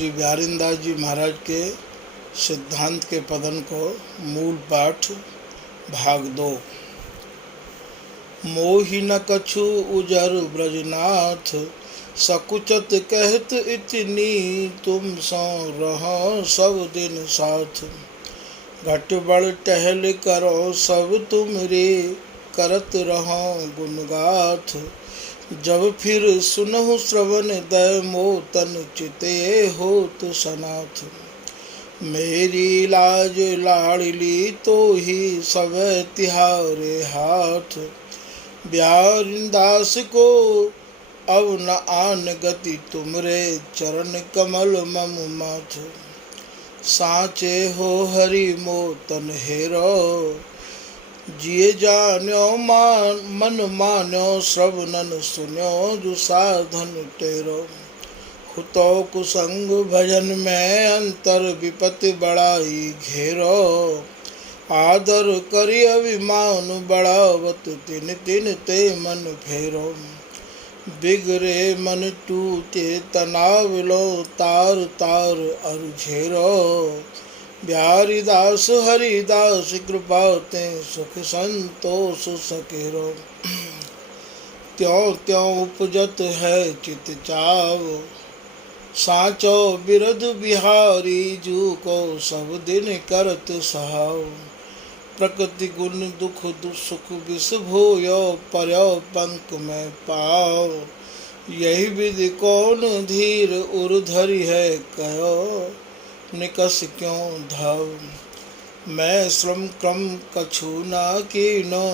श्री बिहारींदास जी महाराज के सिद्धांत के पदन को मूल पाठ भाग 2। मोहि न कछु उजर ब्रजनाथ, सकुचत कहत इतनी, तुम सो रहो सब दिन साथ। घट बड़ टहल करो सब तुम रे, करत रहो गुणगाथ। जब फिर सुनहु श्रवण दय मो तन चिते होत सनाथ। मेरी लाज लाड़ली तो ही सब तिहारे हाथ। बिहारींदास को अब न आन गति, तुमरे चरण कमल मम माथ। साचे हो हरि मो तन हेरो, जिए जान्यो मन मान्यो, श्रवणन सुन्यो जो साधन तेरो। हुतो कुसंग भजन में अंतर, विपत्ति बड़ाई घेरो। आदर करि अभिमान बढ़ावत, तिन तिन ते मन फेरो। बिगड़े मन टूटे तनाव लो, तार तार अरु झेरो। बिहारीदास हरिदास कृपा ते, सुख संतोष सकेरो। त्यों त्यों उपजत है चित चाव, साचो बिरध बिहारी जू को सब दिन करत सहाव। प्रकृति गुण दुख सुख विष भूयो, पर्यो पंख में पाव। यही विधि कौन धीर उर्धरि है, कहो निकस क्यों धाव। मैं श्रम क्रम कछु ना कीनो,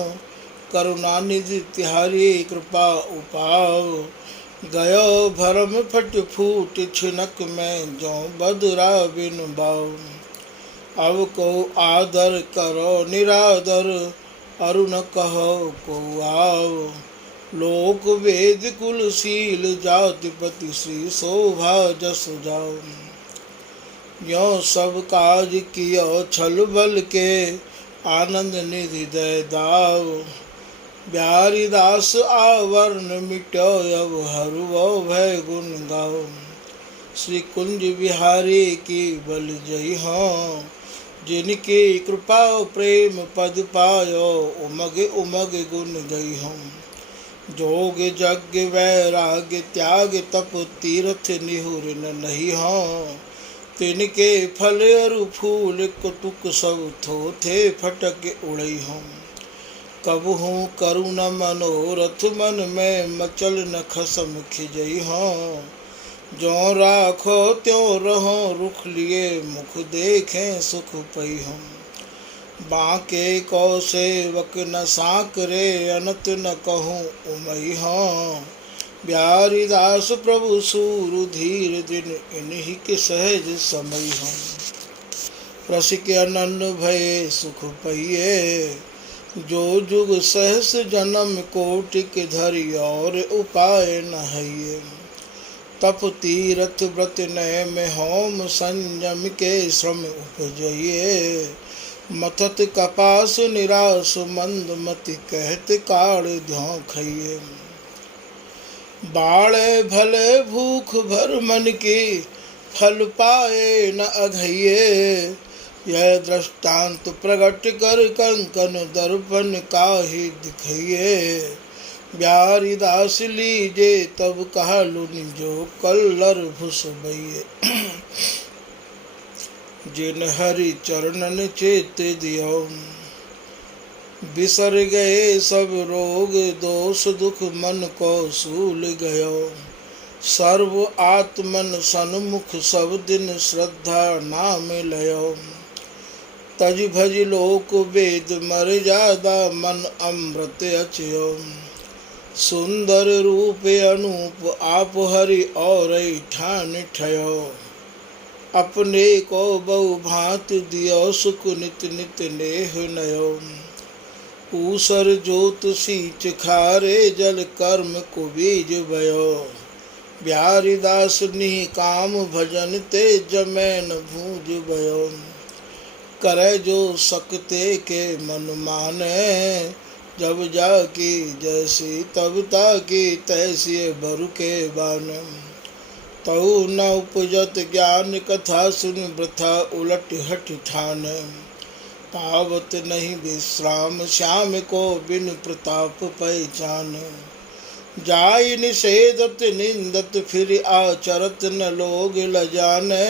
करुणा निधि तिहारी कृपा उपाव। गयो भरम फट फूट छिनक में, जो बदरा बिन बाव। अब को आदर करो निरादर, अरुण कहो को आव। लोक वेद कुल शील, जाति पति श्री शोभा जस जाओ। यो सब काज कियो छल बल के, आनंद निधि दय दाव। बिहारीदास आवरण मिट्यो, अब हरुओ भय गुण गाओ। श्री कुंज बिहारी की बल जय हो, जिनकी कृपा प्रेम पद पायो। उमग उमग गुण गई हो, जोग यज्ञ वैराग्य त्याग तप, तीर्थ निहुर नहीं हो। तिनके फल अरु फूल कुटुक, सब थोथे फटक उड़ई हो। कबहू करुण मनोरथ, मन में मचल न खसम खिजई हो। जो राखो त्यों रहो, रुख लिए मुख देखें सुख पई हो। बांके को सेवक न साकरे, अनत न कहूँ उमई हो। बिहारीदास प्रभु सूर धीर दिन, इन्हीं के सहज समय हो। रसिक अनन भय सुख पइए, जो जुग सहस जन्म कोटिक धरि, और उपाय न हइए। तप तीरथ व्रत नय में होम, संयम के श्रम उपजइए। मथत कपास निराश मंद मति, कहत काढ़ ध्यों खइए। बाड़े भले भूख भर मन की, फल पाए न अधइए। यह दृष्टांत प्रगट कर, कंकन दर्पण काहि दिखइए। बिहारीदास लीजे तब कहलु, जो कल्लर भुस बइए। जिन हरि चरणन चेत दियो, बिसर गए सब रोग दोष दुख, मन को सूल गयो। सर्व आत्मन सन्मुख, सब दिन श्रद्धा नाम लयो। तज भज लोक वेद मर्यादा, मन अमृत अचयो। सुंदर रूप अनूप, आप हरि और ठान ठयो। अपने को बहु भांत दियो, सुख नित नित नेह नयो। ऊसर जोत सींच खारे, जल कर्म को बीज भयो। बिहारीदास निकाम भजन ते, जमैन भूज भयो। करे जो सकते के मन माने, जब जाकी जैसी तब ताकी, तैसी बरु के बान। तऊ न उपजत ज्ञान कथा सुन वृथा उलट हठ ठान। पावत नहीं विश्राम श्याम को बिन प्रताप पहचान। जाय निषेधत निंदत फिर आचरत न लोग लजाने।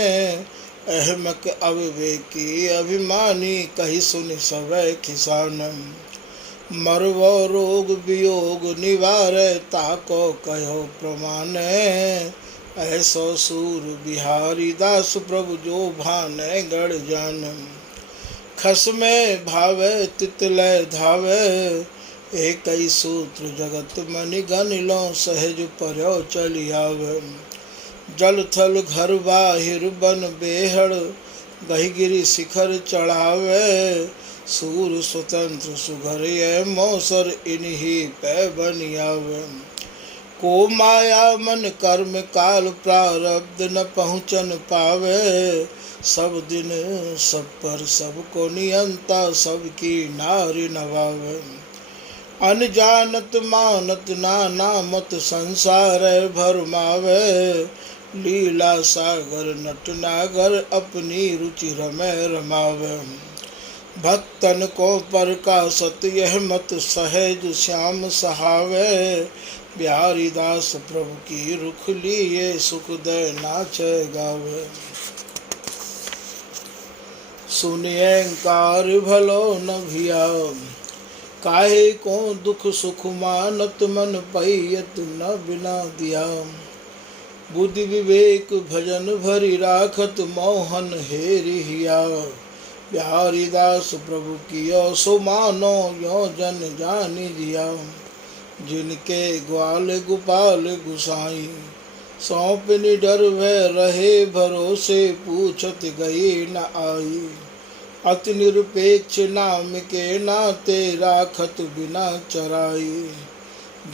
अहमक अविवेकी अभिमानी कही सुन सवै खिसान। मरवो रोग वियोग निवारे ताको कहो प्रमाण। ऐसो सूर बिहारी दास प्रभु जो भाने गढ़ जान। खस में भावे तितलय धावे एक ही सूत्र जगत मनि गन लो सहज पर्यो चली आवे। जल थल घर बाहिर बन बेहड़ गहिगिरि शिखर चढ़ावे। सूर स्वतंत्र सुघर ये मौसर इन्हीं पै बनियावे। को माया मन कर्म काल प्रारब्ध न पहुँचन पावे। सब दिन सब पर सबको नियंता सबकी नारी नवावे। अनजानत मानत नाना मत संसार भरमावे। लीला सागर नट नागर अपनी रुचि रमे रमावे। भक्तन को पर का सत्य यह मत सहज श्याम सहावे। बिहारी दास प्रभु की रुख लिए सुख दे नाचे गावे। सुनिए कार भलो न भिया काहे को दुख सुख मानत मन पैयत न बिना दिया। बुद्धि विवेक भजन भरी राखत मोहन हेरि हिया। बिहारी दास प्रभु कियो सो मानो यो जन जानी दिया। जिनके ग्वाल गोपाल गुसाई सौंप निडर वह रहे भरोसे पूछत गई न आई। अति निरपेक्ष नाम के नाते राखत बिना चराई।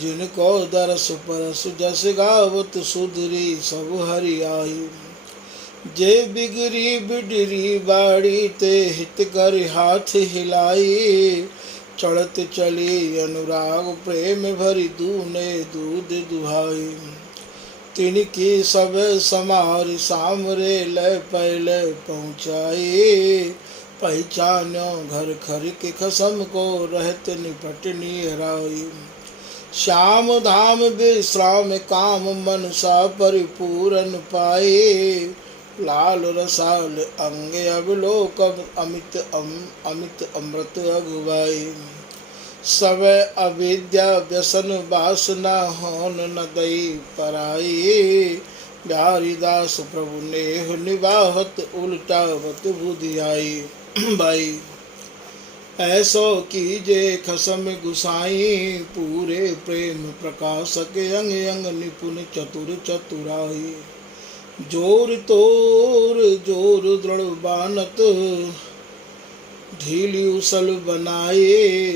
जिनको दरस परस जस गावत सुधरी सब हरियाई। जे बिगड़ी बिडरी बाड़ी ते हित कर हाथ हिलाई। चढ़त चली अनुराग प्रेम भरी दूने दूध दुहाई। तिनकी सब समार सामरे लय पहले पहुँचाई। पहचान्यो घर खर के खसम को रहत निपट निहराई। श्याम धाम विश्राम काम मनसा परिपूरन पाए। लाल रसाल अंग अवलोक अमित अमृत अगुवाई। सब अविद्या व्यसन वासना होन न दई पराई। बिहारी दास प्रभु नेह निवाहत उल्टावत बुद्धि आई। भाई ऐसो कीजे खसम गुसाई। पूरे प्रेम प्रकाशक अंग अंग निपुण चतुर चतुराई। जोर तोर जोर दृढ़ बानत ढीली उसल बनाए।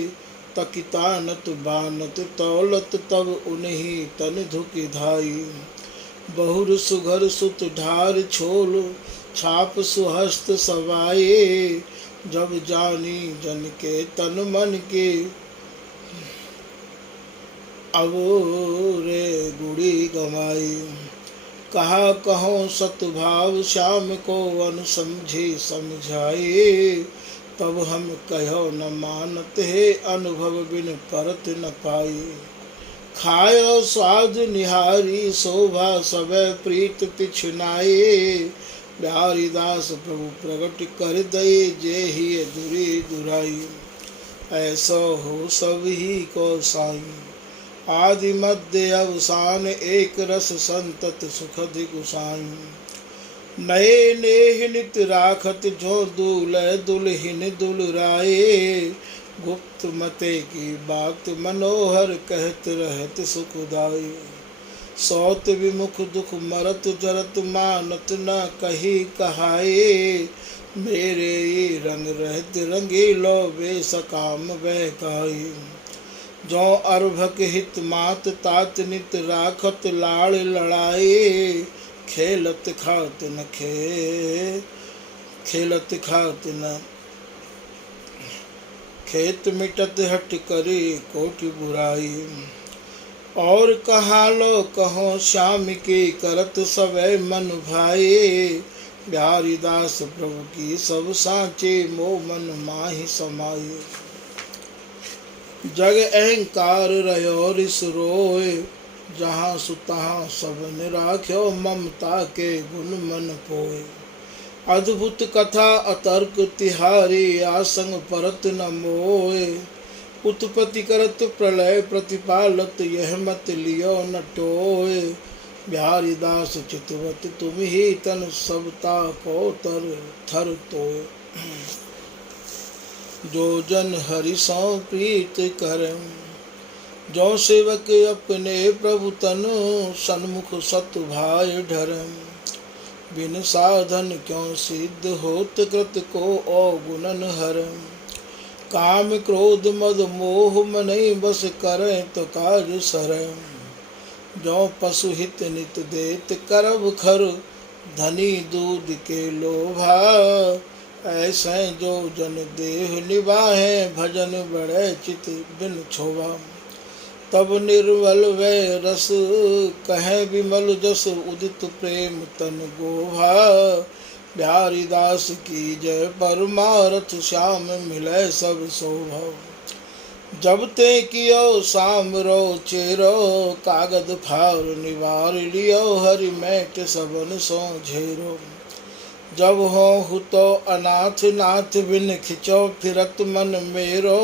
तकितानत बानत तौलत तब उन्हीं तन धुकी धाई। बहुर सुघर सुत ढार छोल छाप सुहस्त सवाए। जब जानी जन के तन मन के अवोरे गुड़ी गमाई। कहा कहो सतभाव श्याम को अनुसमझी समझाए। तब हम कहो न मानत है अनुभव बिन परत न पाई। खायो स्वाद निहारी शोभा सब प्रीत पिछनाए। बिहारी दास प्रभु प्रगट कर दे जे ही दुरी दुराई। ऐसो हो सब ही को साई। आदि मध्य अवसान एक रस संतत सुखद गुसाई। नए नेह नित राखत जो दूल्ह दुल्हिन दुलराए। गुप्त मते की बात मनोहर कहत रहत सुखदाई। सौत विमुख दुख मरत जरत मानत न कही कहाए। मेरे रंग रहत रंगीलो वे सकाम बहकाई। जो अर्भक हित मात तात नित राखत लाड़ लड़ाए। खेलत खात न खेत मिटत हट करे कोटि बुराई। और कहा लो कहो श्याम की करत सवै मन भाए। बिहारी दास प्रभु की सब साँचे मोह मन माहि समाये। जग अहंकार रहो रिस रोए जहाँ सुतहाँ सब निराख्यो ममता के गुण मन पोए। अद्भुत कथा अतर्क तिहारी आसंग परत न मोए। उत्पत्ति करत प्रलय प्रतिपालत यह मत लियो न टोए। बिहारी दास चितवत तुम ही तन सबता को तर थर तोए। जो जन हरि सौ प्रीत करम जो सेवक अपने प्रभु तनु सन्मुख सत भाई ढरम। बिन साधन क्यों सिद्ध होत कृत को अवगुणन हरम। काम क्रोध मद मोह मनई बस करें तो काज सरम। जो पशु हित नित देत करब खर धनी दूध के लोभा। ऐसे जो जन देह निभाए भजन बड़े चित बिन छोवा। तब निर्मल वै रस कहे विमल जस उदित प्रेम तन गोभा। बिहारी दास की जय परमारथ श्याम मिले सब शोभा। जब ते कियो सामरो चेरो कागद फार निवार लियो हरि मैट सबन सो झेरो। जब हो तो अनाथ नाथ बिन खिंचो फिरत मन मेरो।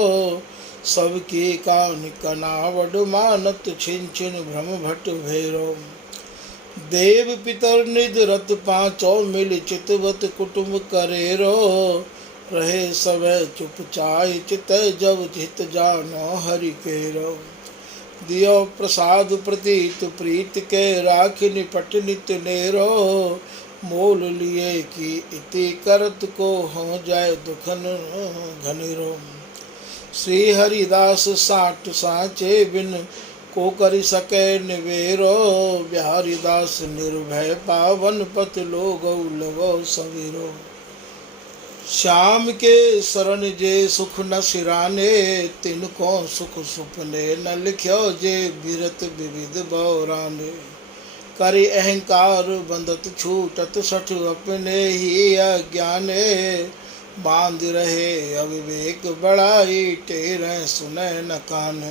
सबकी कान कनावड मानत छिन छिन भ्रम भट भेरो। देव पितर निध रत पांचों मिल चितवत कुटुम्ब करेरो। रहे सवै चुप चाय चित जब चित जानो हरि केरो। दियो प्रसाद प्रतीत प्रीत के राखि निपट नित नेरो। मोल लिए कि इति करत को हो जाए दुखन घनेरो। श्री हरिदास साठ साँचे बिन को कर सके निवेरो। बिहारी दास निर्भय पावन पत लोग लगो सवेरो। श्याम के शरण जे सुख न सिराने तिनको सुख सुपने न लिख्यो जे बिरत विविध बौराने। करि अहंकार बंधत छूटत सठ अपने ही अज्ञाने। बांध रहे अविवेक बड़ाई टेरे सुने न कान।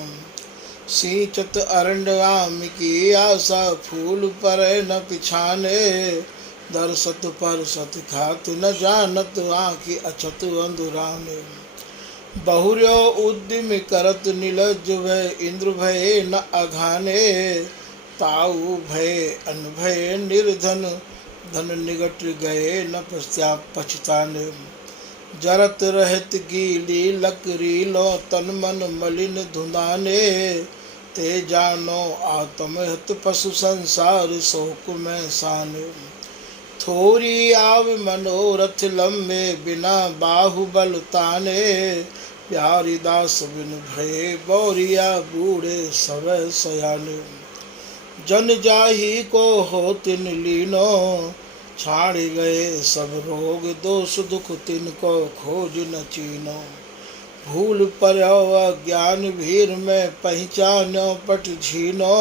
सींचत अरण्य आम की आशा फूल पर न पिछाने। दरसत पर सत खात न जानत आँखि अछत अंधुराने। बहुर्यो उद्यम करत निलज वह इंद्र भय न अघाने। ताऊ भय अनभय निर्धन धन निगट गए न पछताने। जरत रहत गीली लकड़ी लो तन मन मलिन धुंधाने। ते जानो आत्महत पशु संसार शोक में साने। थोरी आव मनोरथ लम्बे बिना बाहुबल ताने। बिहारी दास बिन भय बोरिया बूढ़े सवै सयाने। जन जाही को हो तिन लीनो छाड़ गए सब रोग दोष दुख तिनको खोज न चीनो। भूल पर्यो अज्ञान भीर में पहचानो पट झीनो।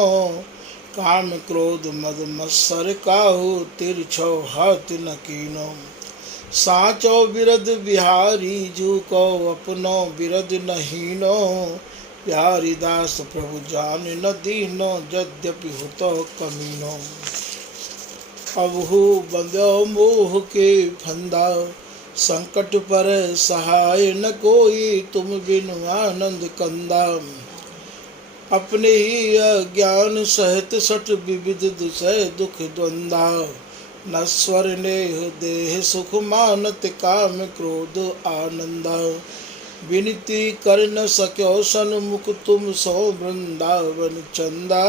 काम क्रोध मद मत्सर काहू तिरछो हाथ न कीनो। साचो बिरद बिहारी जू को अपनो बिरद नहीनो। बिहारी दास प्रभु जान न दीनो यद्यपि हुतो कमीनो। अबहु बंदो मोह के फंदा संकट पर सहाय न कोई तुम बिन आनंद कंदा। अपने ही अज्ञान सहित सठ विविध दुसह दुख द्वंदा। नश्वर नेह देह सुख मानत काम क्रोध आनंदा। विनती कर न सक्यो सन्मुख तुम सो वृंदावन चंदा।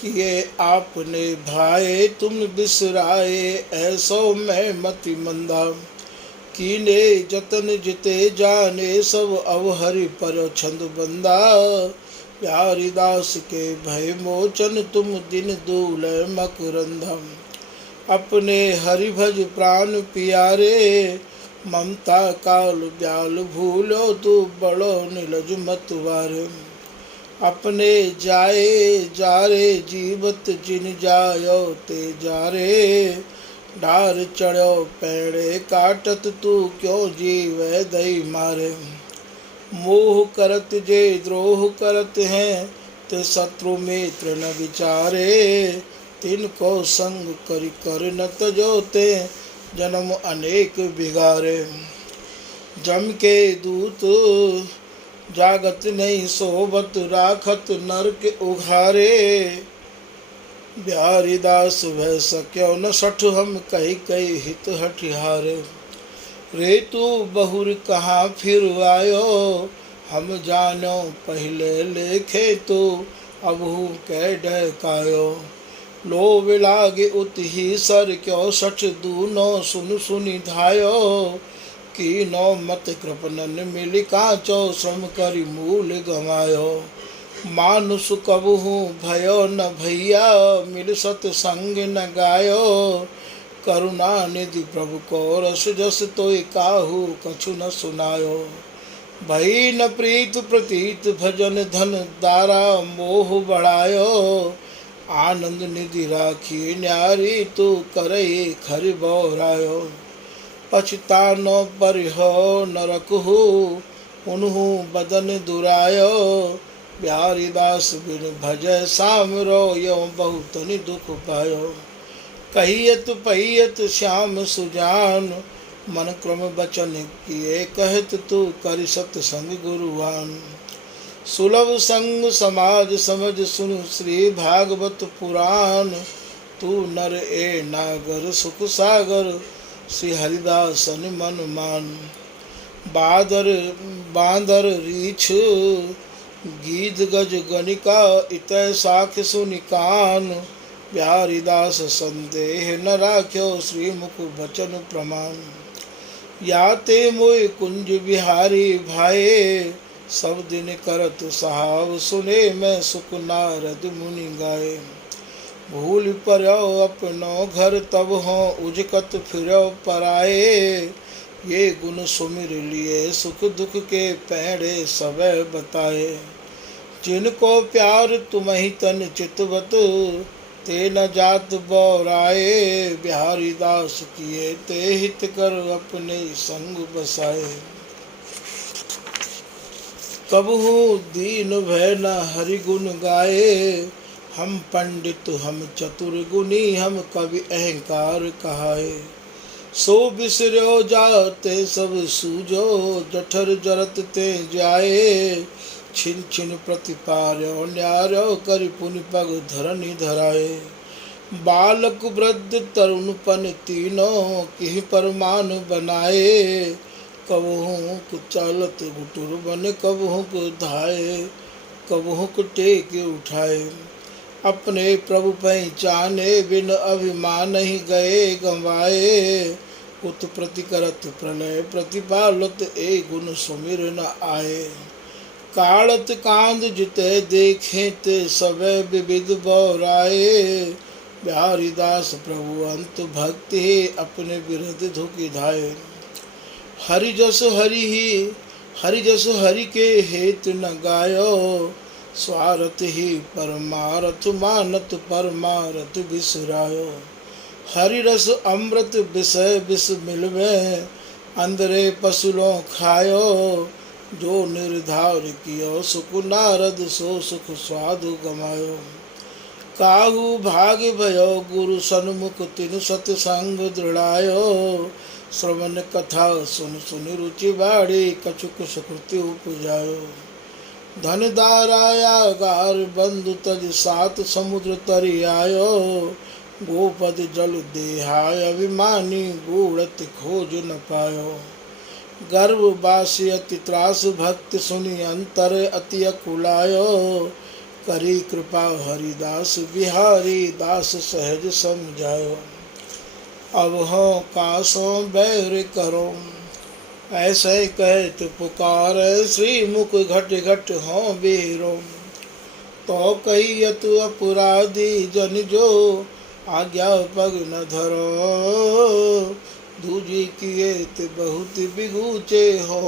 किए आपने भाए तुम बिसराए ऐसो मैं मति मंदा। कीने जतन जिते जाने सब अवहरि पर छंद बंदा। बिहारी दास के भय मोचन तुम दिन दूल मकरंदम। अपने हरि भज प्राण प्यारे ममता काल ब्याल भूलो तू बड़ो निलज मतवार। अपने जाए जारे जीवत जिन जायो ते जारे। डार चढ़ो पेड़े काटत तू क्यों जीवे दई मारे। मोह करत जे द्रोह करत हैं ते शत्रु मित्र न विचारे। तिनको संग करि कर न तजोते जन्म अनेक बिगारे। जम के दूत जागत नहीं सोबत राखत नरक उघारे। बिहारी दास भय सक्यो न सठ हम कही कही हित हठिहारे। रे तू बहुर कहाँ फिर आयो हम जानो पहले लेखे तो अबहू कह डहकायो। लो विलागे उत ही सर क्यों सठ दूनो सुन सुनि धायो। की नो मत कृपनन मिल काचो श्रम करि मूल गवायो। मानुष कबहू भयो न भैया मिल सतसंग न गायो। करुणा निधि प्रभु को रस जस तोय काहू कछु न सुनायो। भई न प्रीत प्रतीत भजन धन दारा मोह बढ़ायो। आनंद निधि राखी न्यारी तू करई खरि बौरायो। पछतानो परिहो नरकहु उन्हु बदन दुरायो। बिहारी दास बिन भजय सामरो यो बहुतनि दुख पायो। कहियत पहियत श्याम सुजान मन क्रम बचन किए कहत तू करि सतसंग गुरुवान। सुलभ संग समाज समझ सुन श्री भागवत पुराण। तू नर ए नागर सुख सागर श्री हरिदासन मन मान। बांदर रीछ गीत गज गणिका इतय साख सुनि कान। बिहारी दास संदेह न राख्यो श्रीमुख बचन प्रमाण। याते मोय कुंज बिहारी भाए सब दिन करत सहाव सुने मैं सुख नारद मुनि गाए। भूल पर्यो अपनो घर तब हो उजकत फिरो पराए। ये गुण सुमिर लिए सुख दुख के पैड़े सबे बताए। जिनको प्यार तुम्हि तन चितवत ते न जात बौराए। बिहारी दास किए ते हित कर अपने संग बसाए। कबहू दीन भय न हरि गुण गाए। हम पंडित हम चतुर गुनी हम कवि अहंकार कहाए। सो बिसर्यो जाते सब सूझो जठर जरत ते जाए। छिन छिन प्रतिपार्यो न्यारो करि पुनि पग धरनि धराए। बालक वृद्ध तरुणपन तीनों किहि परमान बनाए। कबहू चलत गुटुर बन कबहू धाये कबहू टेक उठाए। अपने प्रभु पहचाने बिन अभिमान ही गए गंवाए। उत प्रति करत प्रलय प्रतिपालत ए गुण सुमिर न आए। काड़त कांद जिते देखे ते सबे विविध बौराए। बिहारी दास प्रभु अंत भक्ति अपने विरध धुकी धाये। हरि जस हरि के हेत न गायो। स्वार्थ ही परमारथ मानत परमारथ बिसरायो। हरि रस अमृत विषय विष मिलवे अंदरे पसुलों खायो। जो निर्धार कियो सुख नारद सो सुख स्वादु गमायो। काहू भाग्य भयो गुरु सन्मुख तिन सतसंग दृढ़ायो। श्रवण कथा सुन सुनि रुचि बाड़ी कछुक सुकृति उपजायो। धन दाराया गार बंधु तज सात समुद्र तरि आयो। गोपद जल देहाय अभिमानी बूढ़त खोज न पायो। गर्भ बासी अति त्रास भक्त सुनि अंतर अति अकुलायो। करी कृपा हरिदास बिहारी दास सहज समझायो। अब हो कासों बैर करो ऐसे कहत पुकार श्री मुख घट घट हो बेरो। तो कहियत अपराधी जन जो आज्ञा पग न धरो। दूजी किए बहुत बिगूचे हो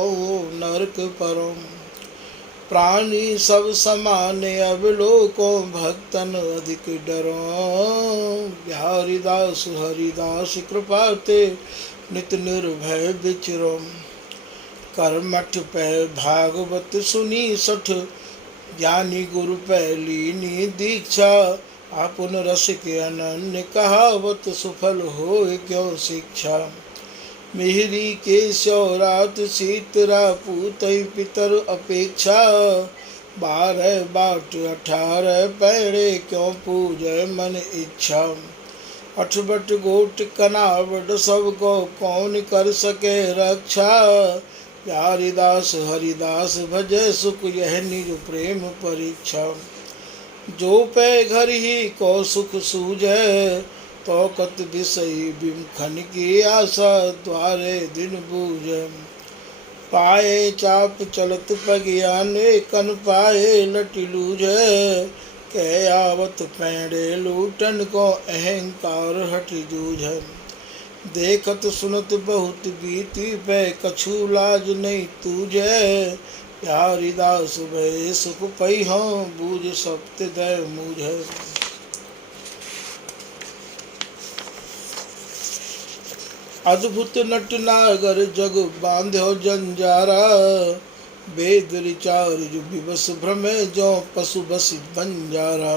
नरक परो। प्राणी सब समान अब लोको भक्तन अधिक डरो। बिहारी दास हरिदास कृपा ते नित निर्भय विचरो। कर्मठ पै भागवत सुनी सठ ज्ञानी गुरु पैलीनी दीक्षा। आपुन रस के अनन्य कहावत सुफल हो क्यों शिक्षा। मिहिरी के सौरात सीतरा पूत पितर अपेक्षा। 12 बाट 18 पैड़े क्यों पूजय मन इच्छा। 8 बट गोट कनावड सबको कौन कर सके रक्षा। प्यारी दास हरिदास भजय सुख यह निज प्रेम परीक्षा। जो पे घर ही को सुख सूझे तो कत विषयी बिमखन की आशा द्वारे दिन बूझे। पाए चाप चलत पगियाने कन पाए लटी लूझे। कह आवत पैड़े लूटन को अहंकार हट जूझे। देखत सुनत बहुत बीती पे कछु लाज नहीं तूझे। प्यारी दास भय सुख पई हों बूझ सप्त दय मुझे। अद्भुत नट नागर जग बांध्यो जंजारा। वेद विचार जो विवश भ्रमे जो पशु बस बंजारा।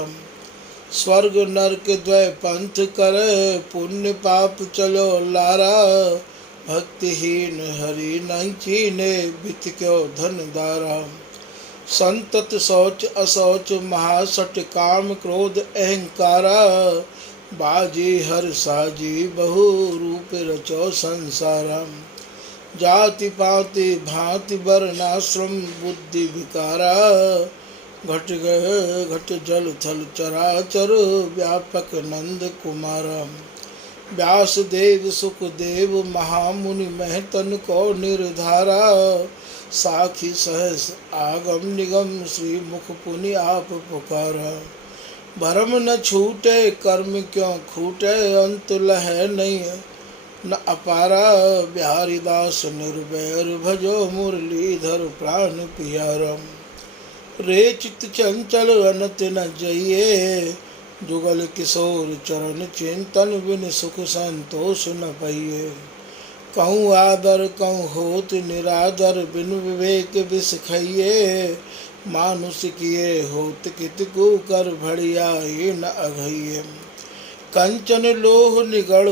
स्वर्ग नरक द्वय पंथ करे पुण्य पाप चलो लारा। भक्तिहीन हरि नहीं चीने बित क्यों धन दारा। संतत शौच अशौच महासठ काम क्रोध अहंकारा। बाजी हर साजी बहु रूप रचो संसारा। जाति पाति भांति वर्णाश्रम बुद्धि विकारा। घट घट जल थल चराचर व्यापक नंद कुमारा। व्यास देव सुखदेव महामुनि महतन को निर्धारा। साखी सहस आगम निगम श्री मुख पुनि आप पुकारा। भरम न छूटे कर्म क्यों खूटे अंत लह नहीं न अपारा। बिहारी दास निर्भैर भजो मुरलीधर प्राण पियारा। रे चित चंचल अनत न जइए। जुगल किशोर चरण चिंतन बिन सुख संतोष न पाइए। कहूँ आदर कहूँ होत निरादर बिन विवेक विष खाइए। मानुष किए होत कित को कर भड़िया न अघइए। कंचन लोह निगड़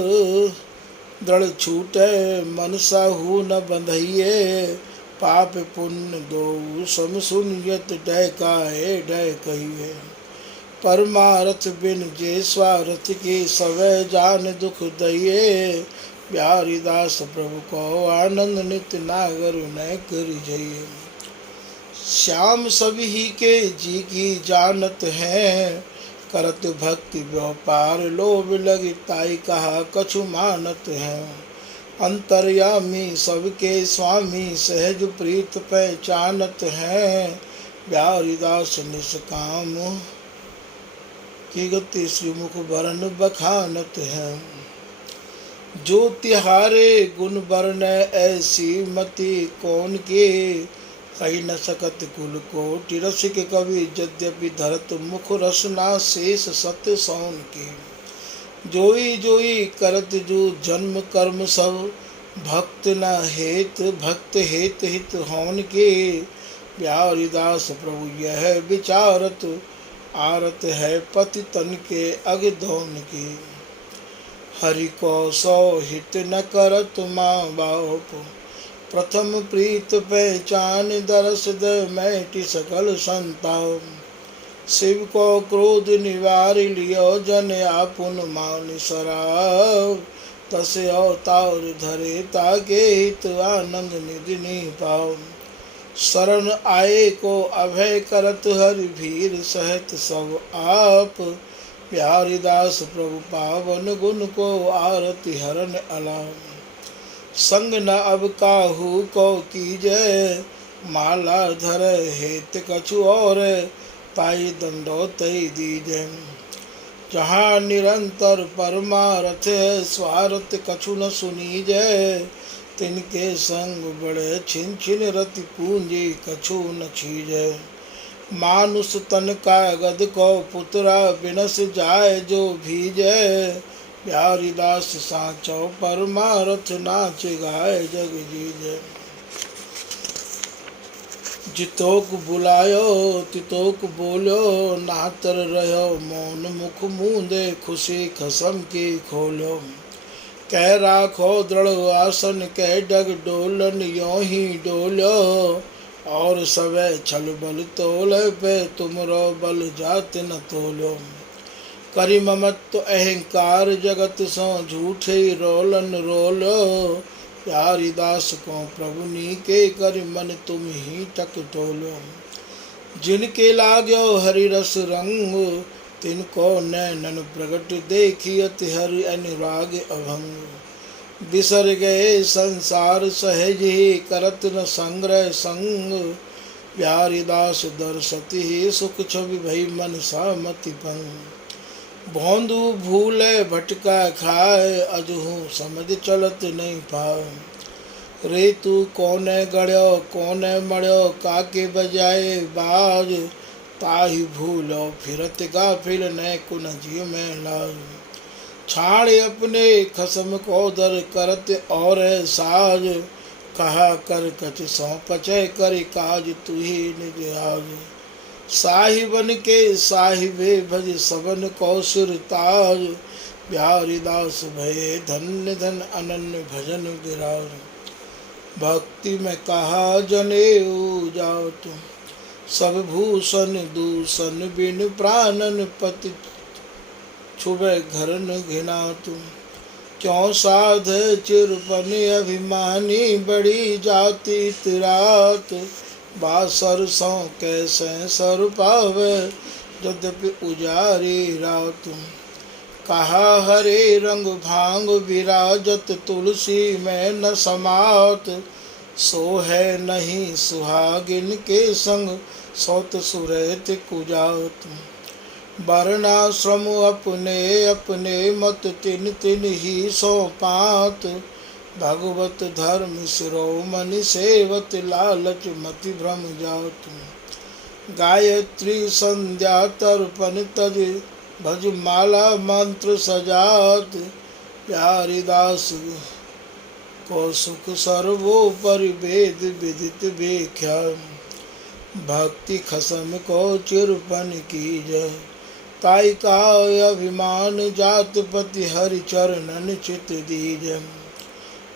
दृढ़ छूटे मन साहू न बंधइए। पाप पुण्य दो सम सुनियत डहकाए डह कहिए। परमारथ बिन जे स्वार्थ की सवै जान दुख दइए। बिहारी दास प्रभु को आनंद नित नागर न कर जइए। श्याम सभी के जी की जानत है। करत भक्ति व्यापार लोभ लगी ताई कहा कछु मानत है। अंतर्यामी सबके स्वामी सहज प्रीत पहचानत है। बिहारी दास निष्काम की गति श्रीमुख वरण बखानत है। जो तिहारे गुण वर्ण ऐसी मति कौन के। कही न सकत कुल कोटि रसिक कवि यद्यपि धरत मुख रसना शेष सत्य सौन के। जोई जोई करत जो जन्म कर्म सब भक्त न हेत भक्त हेत हित होन के। बिहारी दास प्रभु यह विचारत आरत है पति तन के अगधौन के। हरि को सो हित न करत माँ बाप। प्रथम प्रीत पहचान दरस द मैटि सकल संताप। शिव को क्रोध निवार लियो जन आपुन मान सराव। तस अवतार धरे ताके हित आनंद निधि नि पाओ। शरण आए को अभय करत हरि भीर सहत सब आप। बिहारी दास प्रभु पावन गुण को आरति हरण अलाम। संग न अब काहू को कीजय। माला धर हेत कछु और पाई दंडोतई दीजय। जहाँ निरंतर परमारथ स्वार्थ कछु न सुनीजय। तिनके संग बड़े छिन छिन रति पूंजी कछु न छीजै। मानुष तन का गद को पुतरा बिनस जाय जो भीजै। बिहारी दास सांचो परमारथ नाच गाय जग जीजै। जितोक बुलायो तितोक बोलो नातर रहो मौन मुख मूंदे खुशी खसम की खोलो। कह राखो दृढ़ आसन कह डग डोलन यों ही डोलो। और सवै छल बल तोल पे तुमरो बल जात न तोलो। करि ममत्व अहंकार जगत सो झूठे रोलन रोलो। प्यारी दास को प्रभु नीके करि मन तुम ही टक टोलो। जिनके लाग्यो हरि रस रंग तिनको नैनन प्रगट देखियत हरि अनुराग अभंग। बिसर गए संसार सहज ही करत न संग्रह संग। प्यारी दास दर्शति ही सुख छवि भई मन सामति पंग। भोंदू भूले भटका खाए अजहू समझ चलत नहीं पाए। रे तू कोने गड़्यो कोने मड़्यो काके बजाए बाज। ताही भूलो फिरत गाफिल न कुन जिय में लाज। छाड़ अपने खसम को दर करत और साज। कहा कर कछ सौ पचय करि काज तू ही निज आज। साहिबन के साहिबे भज सबन को सिर ताज। बिहारी दास भये धन्य धन अनन्य भजन विराज। भक्ति में कहा जनेऊ जाओ तुम सब भूषण दूषण बिन प्राणन पति छुबे घर न घिना तुम। क्यों साध चिरपन अभिमानी बड़ी जाति तिरात। बासर सौ कैसे सर पावे यद्यपि उजारी रात। कहा हरे रंग भांग विराजत तुलसी में न समात। सो है नहीं सुहागिन के संग सौत सुरत कुजात। वर्णाश्रम अपने अपने मत तिन तिन ही सो पात। भगवत धर्म शिरोमणि सेवत लालच मति भ्रम जात। गायत्री संध्या तर्पण तज भज माला मंत्र सजात। प्यारी दास को सुख सर्वोपरि वेद विदित व्याख्या। भक्ति खसम को चिरपन की जय। ताई का अभिमान जात पति हरि चरणन चित दीज।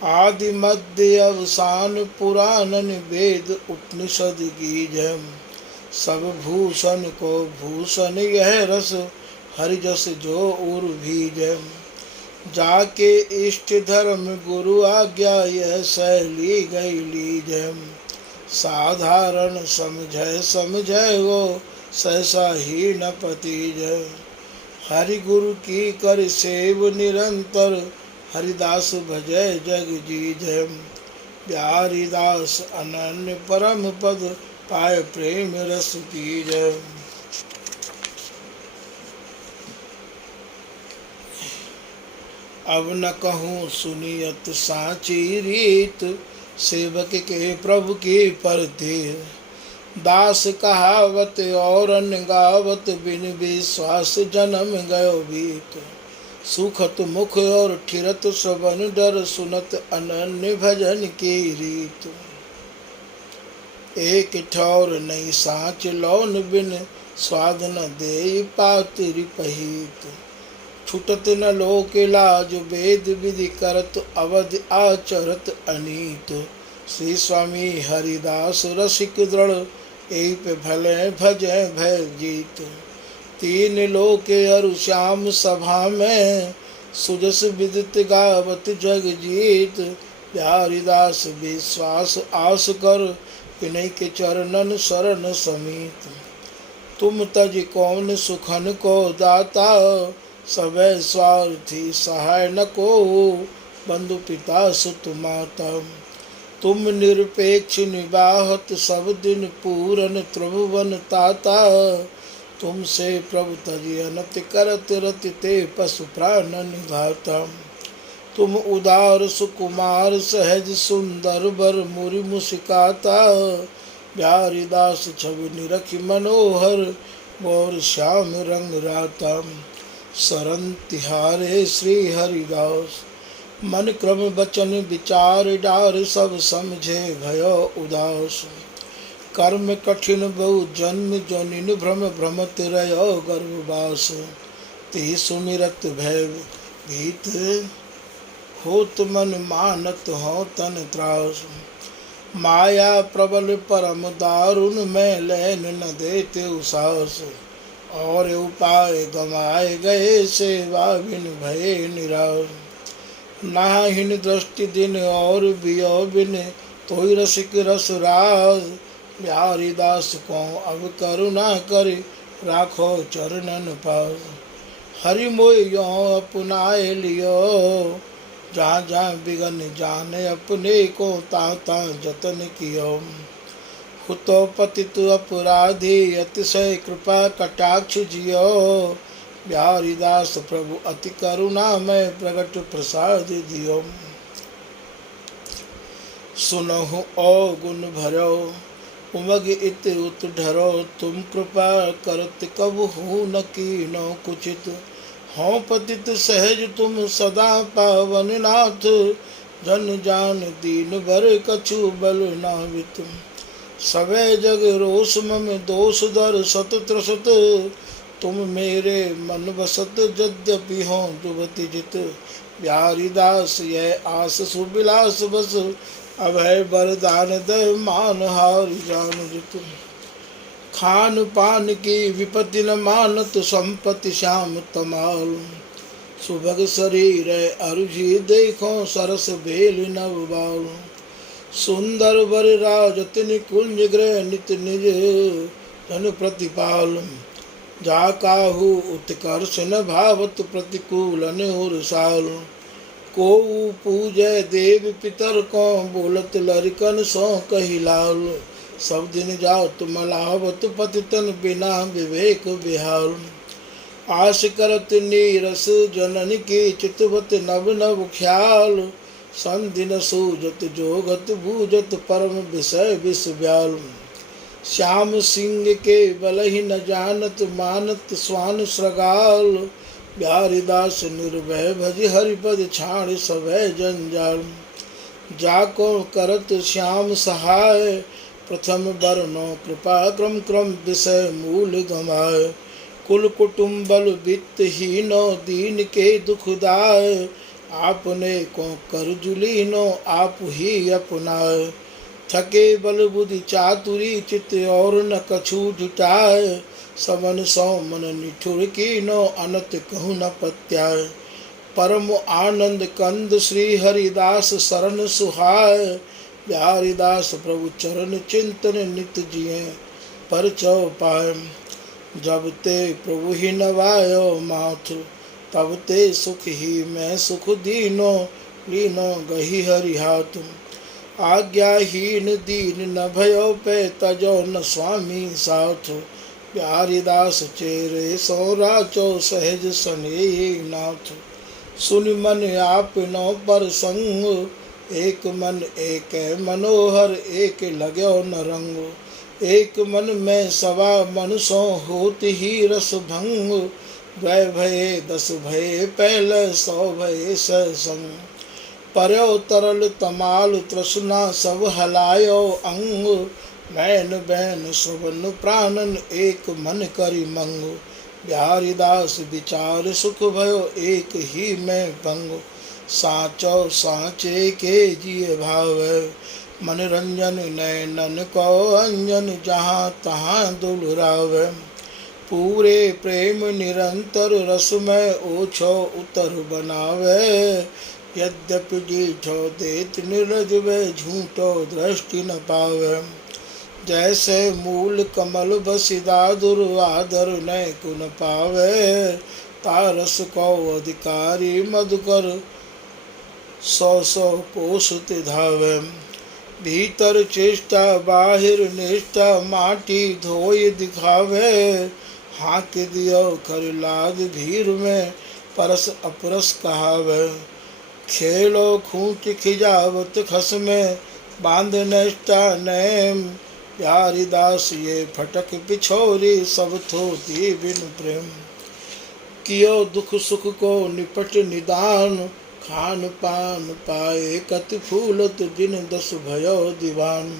आदि मध्य अवसान पुराणन वेद उपनिषद गीज। सब भूषण को भूषण यह रस हरि जस जो उर भीज। जाके इष्ट धर्म गुरु आज्ञा यह शैली गई लीज। साधारण समझे समझे वो सहसा ही न पतीज। हरि गुरु की कर सेव निरंतर हरिदास भजय जग जीज। प्यारी दास अनन्य परम पद पाए प्रेम रस कीज। अब न कहूँ सुनियत साची रीत। सेवक के प्रभु की परती। दास कहावत और गावत बिन विश्वास जन्म गयो बीत। सुखत मुख और ठिरत श्रवण डर सुनत अनन्य भजन की रीत। एक ठौर नहीं साँच लौन बिन स्वाद न दे पातिरि पहीत। छुटत न लोक लाज वेद विधि करत अवध आचरत अनीत। श्री स्वामी हरिदास रसिक दृढ़ एहि पे भले भजय भय जीत। तीन लोक अरु श्याम सभा में सुजस विदित गावत जग जीत। प्यारी दास विश्वास आस कर विनय के चरणन शरण समीत। तुम तज कौन सुखन को दाता सवै स्वार्थी सहाय न को। बंधु पिता सुत माता तुम निरपेक्ष निवाहत सब दिन पूरन त्रिभुवन ताता। तुमसे प्रभु तज अनत करत रति ते पशु प्राण निघाता। तुम उदार सुकुमार सहज सुंदर बर मुरि मुस्काता, बिहारी दास छवि निरखि मनोहर, गौर श्याम रंग राता। शरण तिहारे श्री हरिदास, मन क्रम बचन विचार डार, सब समझे भयो उदास। कर्म कठिन बहु जन्म जोनिन, भ्रम भ्रमत रहो गर्भवास। ते सुमिरत भय भीत, होत मन मानत हो तन त्रास। माया प्रबल परम दारुण, में लैन न देते साहस। और उपाय गमाए गए, सेवा बिन भये निराश। नाहिन दृष्टि दिन और बियो बिन, तोई रसिक रस राज। बिहारी दास को अब करुणा करे, राखो चरणन पास। हरि मोय यो अपनाए लियो, जहाँ जहाँ बिगन जाने अपने को, ता ता जतन कियो। हुतो पतित अपराधी, अतिशय कृपा कटाक्ष जियो। बिहारी दास प्रभु अति करुणा में, प्रगट प्रसाद दियो। सुनहु ओ गुण भरो, उमग इत उत ढरो। तुम कृपा करत कबहु न कीनो कुचित, हो पतित सहज तुम सदा पावन नाथ। जन जान दीन भर कछु बल नावित, सवै जग रोष मम दोष दर सत त्रसत। तुम मेरे मन बसत, यद्यपि हो दुबति जित। बिहारी दास यह आस सुबिलास बस, अभय वरदान दय मान हारि जान जित। खान पान की विपत्ति न मानत, संपत्ति श्याम तमाल। सुभग शरीर अरुझि देखो, सरस बेल नव बाल। सुंदर वर राजत निकुंज गृह, नित निज धन प्रतिपाल। जा काहू उत्कर्ष न भावत, प्रतिकूल और साल। को पूजय देव पितर को, बोलत लरिकन सो कही लाल। सब दिन जात मलावत, पतितन बिना विवेक बिहाल। आश करत नीरस जनन की, चितवत नव नव ख्याल। संधि न सूझत जोगत बूझत, परम विषय विष व्याल। श्याम सिंह के बल ही न जानत, मानत स्वान श्रगाल। बिहारी दास निर्भय भज हरिपद, छाड़ सभय जंजाल। जाको करत श्याम सहाय, प्रथम बरनो कृपा क्रम क्रम, विषय मूल गमाय। कुल कुटुम्ब बल वित्त हीनो, दीन के दुखदाय। आपने को कर जुलीनो, आप ही अपनाए। थके बल बुद्धि चातुरी, चित्त और न कछु जुटाए। समन सौ मन निठुर कीनो, अनत कहु न पत्याय। परम आनंद कंद श्री हरिदास, शरण सुहाय। बिहारी दास प्रभु चरण चिंतन, नित जिये पर चौपाय। जब ते प्रभु ही नवायो माथ, तब ते सुख ही मैं सुख दीनो। लीनो गही हरि हाथ, आज्ञाहीन दीन न भयो पे, तजो न स्वामी साथ। बिहारी दास चेरे सो राचो, सहज सने नाथ। सुनि मन आपनो पर संग, एक मन एक मनोहर, एक लगो न रंग। एक मन में सवा मन सो, होत ही रस भंग। द्वै भये दस भये पहल, सौ भये संग। पर्यो तरल तमाल तृष्णा, सब हलायो अंग। मैन बैन सुवन प्राणन, एक मन करि मंग। बिहारी दास विचार सुख भयो, एक ही मैं भंग। साचो साचे के जिय भाव, मनरंजन नैनन को अंजन। जहाँ तहाँ दुलराव, पूरे प्रेम निरंतर रस में, ओछो उतर बनावे। यद्यपि जीठो देत निर्लज, वे झूठो दृष्टि न पावे। जैसे मूल कमल बसिदा, दुर्वादर न कुन पावे। तारस को अधिकारी, मधुकर सौ सौ पोषित धावे। भीतर चेष्टा बाहिर निष्ठा, माटी धोई दिखावे। हाँक दियो खर लाद भीर में, परस अपरस कहावे। खेलो खूंच खिजावत खस में बांध नष्टा नैम। प्यारी दास ये फटक पिछोरी सब थोती बिन प्रेम। कियो दुख सुख को निपट निदान खान पान पाए कति फूलत दिन दस भयो दीवान।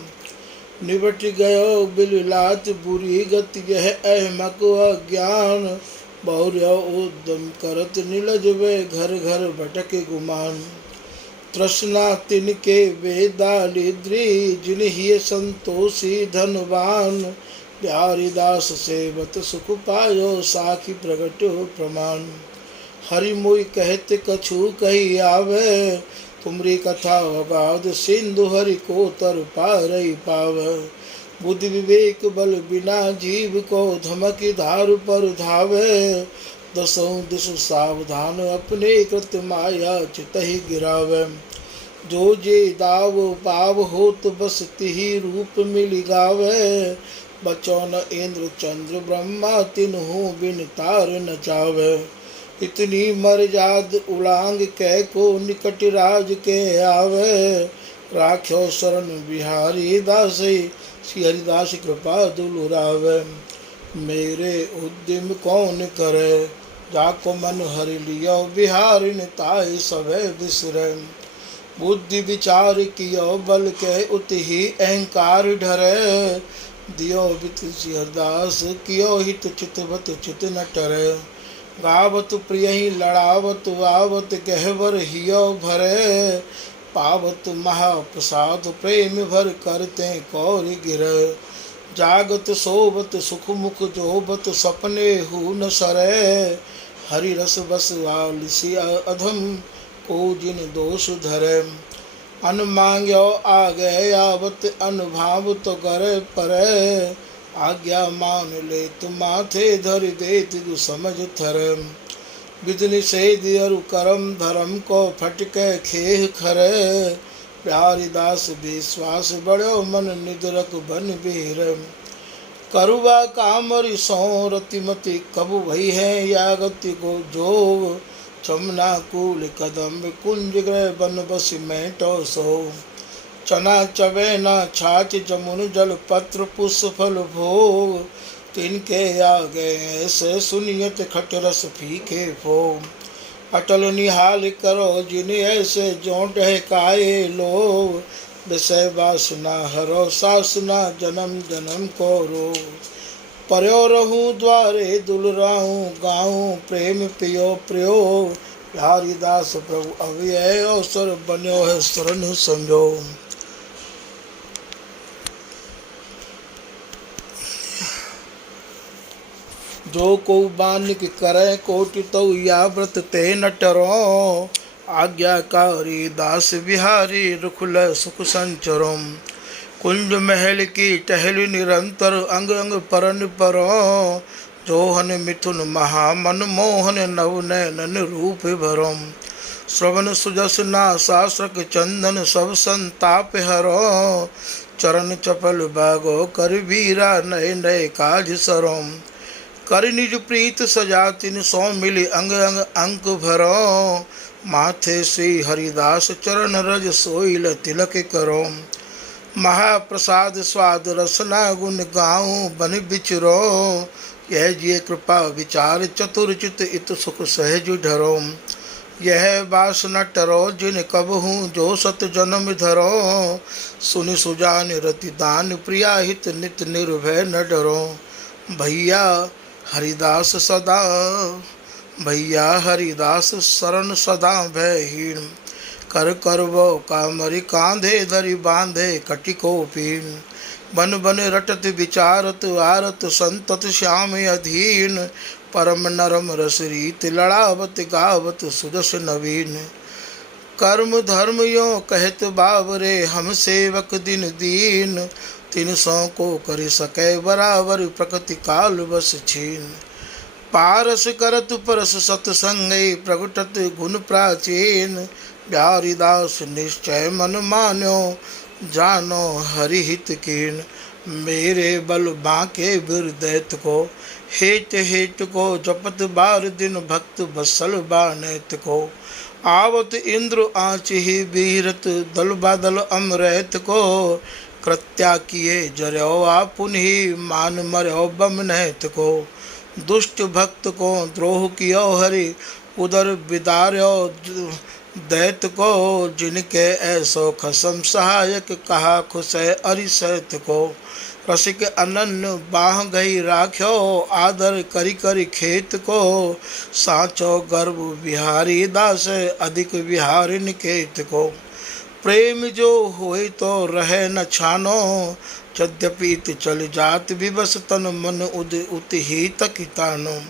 निबट गयो बिललात बुरी गति यह अहमक अज्ञान। बहुर्य उद्यम करत निलज वे घर घर भटक गुमान। तृष्णा तिनके वेदालिद्री जिन्हिए संतोषी धनवान। प्यारी दास सेवत सुख पायो साखी प्रगट प्रमाण। हरि मोई कहते कछु कही आवे तुमरी कथा अगाध सिंधु हरि को तर पारई पावे। बुद्धि विवेक बल बिना जीव को धमकी धार पर धावे। दसों दिश सावधान अपने कृत माया चित ही गिरावे। जो जे दाव पाव होत बस तिहि रूप मिल गावे। बचो न इंद्र चंद्र ब्रह्मा तिन्हु बिन तार न जावे। इतनी मर्याद उलांग कै को निकट राज के आवे। राख्यो शरण बिहारी दासी श्री हरिदास कृपा दुलुरावे। मेरे उद्यम कौन करे जाको मन हरि लियो बिहारिन ताई सभे बिसरे। बुद्धि विचार कियो बल के उतहि अहंकार डरे। दियो बित श्री हरिदास कियो हित चितवत चित न टरे। गावत प्रिय लड़ावत आवत गहवर हियो भरे। पावत महाप्रसाद प्रेम भर करते कौरि गिरे। जागत सोबत सुख मुख जोबत सपने हु न सरे। हरि रस बस आलसी अधम को जिन दोष धरे। अन मांग्यो आगे आवत अनुभाव तो करे परे। आज्ञा मान ले तुम माथे धर दे तिदु समझ थरे। विधि निषेध अरु करम धर्म को फटके खेह खरे। प्यारी दास विश्वास बड़ो मन निदरक बन बीर। करुआ कामरि सो रतिमति कबु भई है यागति को जो। चमना कूल कदम कुंज ग्रह बन बसी मैटो सो। चना चवेना छाछ जमुन जल पत्र पुष्प फल भोग। तिनके आगे ऐसे सुनियत खट रस फीके फो। अटल निहाल करो जिन ऐसे जोंट है काये लो। विषय वासना हरो सासना जन्म जन्म को रो। पर्यो रहूं द्वारे दुलराऊं गाऊं प्रेम पियो प्रियो। प्यारी दास प्रभु अव्यय अवसर बन्यो है शरण समझो। जो को बानिक करे कोटि तो या व्रत ते न टरो। आज्ञाकारी दास बिहारी रुखल सुख संचरो। कुंज महल की टहल निरंतर अंग अंग परन परो। जोहन मिथुन महा मन मोहन नव नैनन रूप भरो। श्रवण सुजस नासासक चंदन सब संताप हरो। चरण चपल बागो कर वीरा नए नए काज सरो। कर निज प्रीत सजा तिन सो मिली अंग अंग अंक भरो। माथे श्री हरिदास चरण रज सोइल तिलक करो। महाप्रसाद स्वाद रसना गुण गाऊं बन बिचरो। यह जिय कृपा विचार चतुर चित इत सुख सहज ढरो। यह बास न टरो जिन कबहूँ जो सत जन्म धरो। सुनि सुजान रति दान प्रिया हित नित निर्भय न डरो। भैया हरिदास सदा भैया हरिदास शरण सदा भयहीन। कर करवो कामरि कांधे धरि बांधे कटिको पीन। बन बन रटत विचारत आरत संतत श्याम अधीन। परम नरम रस रीत लड़ावत गावत सुदस नवीन। कर्म धर्म यो कहत बावरे हम सेवक दिन दीन। तिन सौ को कर सकै बराबर प्रकृति काल बस छीन। पारस करत परस सतसंगै प्रगटत गुण प्राचीन। प्यारी दास निश्चय मन मान्यो जानो हरि हित कीन। मेरे बल बांके बिरदैत को हेत हेत को जपत बार दिन भक्त बसल बानेत को। आवत इंद्र आँच ही बीरत, दल बादल अमृत को, कृत्या किए जर्यो आप पुनः, मान मर्यो बम नहत को। दुष्ट भक्त को द्रोह कियो हरि, उदर विदार्यो दैत को, जिनके ऐसो खसम सहायक, कहा खुश है अरिसत को। रसिक अनन्य बाह गई राख्यो, आदर करी करी खेत को, साचो गर्भ बिहारी दास, अधिक विहार निकेत को। प्रेम जो होए तो रहे न छानो, यद्यपि इत चल जात विवश, तन मन उद उत ही तकितानो।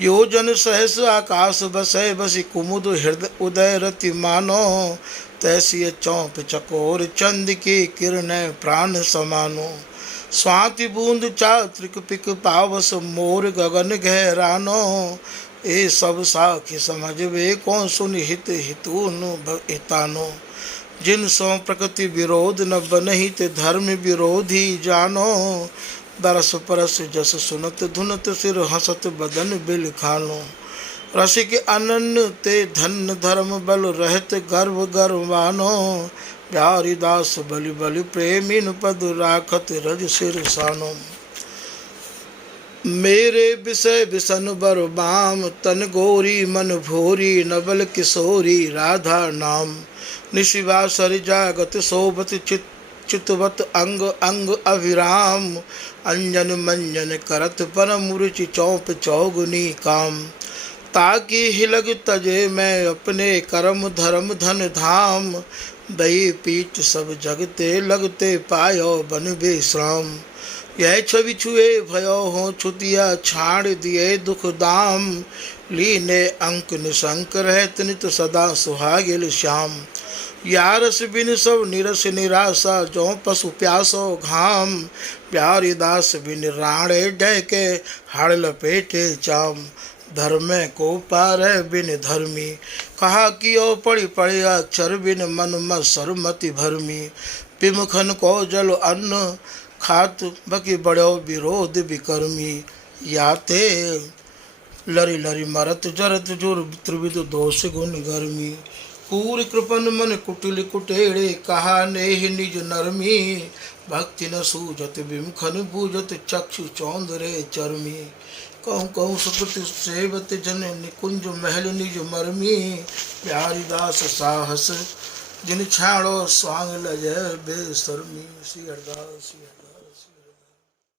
योजन सहस आकाश बसे, बसी कुमुद हृदय उदय रति मानो, तैसी चौंप चकोर चंद की किरण प्राण समानो। स्वाति बूंद चात्रिक पिक पावस, मोर गगन गहरानो, ए सब साखी समझ वे कौन सुन हित हितूनु हितानो। जिन सो प्रकृति विरोध न बनहि, ते धर्म विरोधी जानो, दरस परस जस सुनत धुनत, सिर हसत बदन बिल खानो। रसिक अनन्य ते धन धर्म बल, रहत गर्व गर्वानो, प्यारी दास बलि बलि प्रेमिन पद, राखत रज सिर सानो। मेरे विषय विसन बर बाम, तन गोरी मन भोरी, नबल किशोरी राधा नाम। निशिवा सर जागत शोभत, चितवत अंग अंग अभिराम, अंजन मंजन करत परम रुचि, चौप चौगुनी काम। ताकि हिलग तजे मैं अपने, कर्म धर्म धन धाम, दही पीठ सब जगते लगते, पायो बन विश्राम। यह छवि छुए भयो हो छुतिया, छाड़ दिए दुख दाम, लीने अंक निशंक रहत नित, सदा सुहागिल श्याम। यारस बिन सब निरस निराशा, जो पशु प्यासो घाम, प्यारी दास बिन राणे डैके, हाड़ लपेटे चाम। धर्म को पारै बिन धर्मी, कहा कियो पढ़ी पढ़ी अक्षर बिन, मन मत्सर मति भरमी। विमुखन को जल अन्न खात, बकी बड़ो विरोध विकर्मी। याते लरि लरि मरत जरत, जुर त्रिविध दोष गुण गर्मी। पूर कृपन मन कुटिल कुटेड़े, कहा नेहि निज नरमी, भक्ति न सूझत विमुखन बूझत, चक्षु चौंदरे चरमी। कहूँ कहूँ सुकृति सेवत जन, निकुंज महल निज मरमी, प्यारी दास साहस जिन छाड़ो, स्वांग लजय बेसरमी। श्री हरिदास।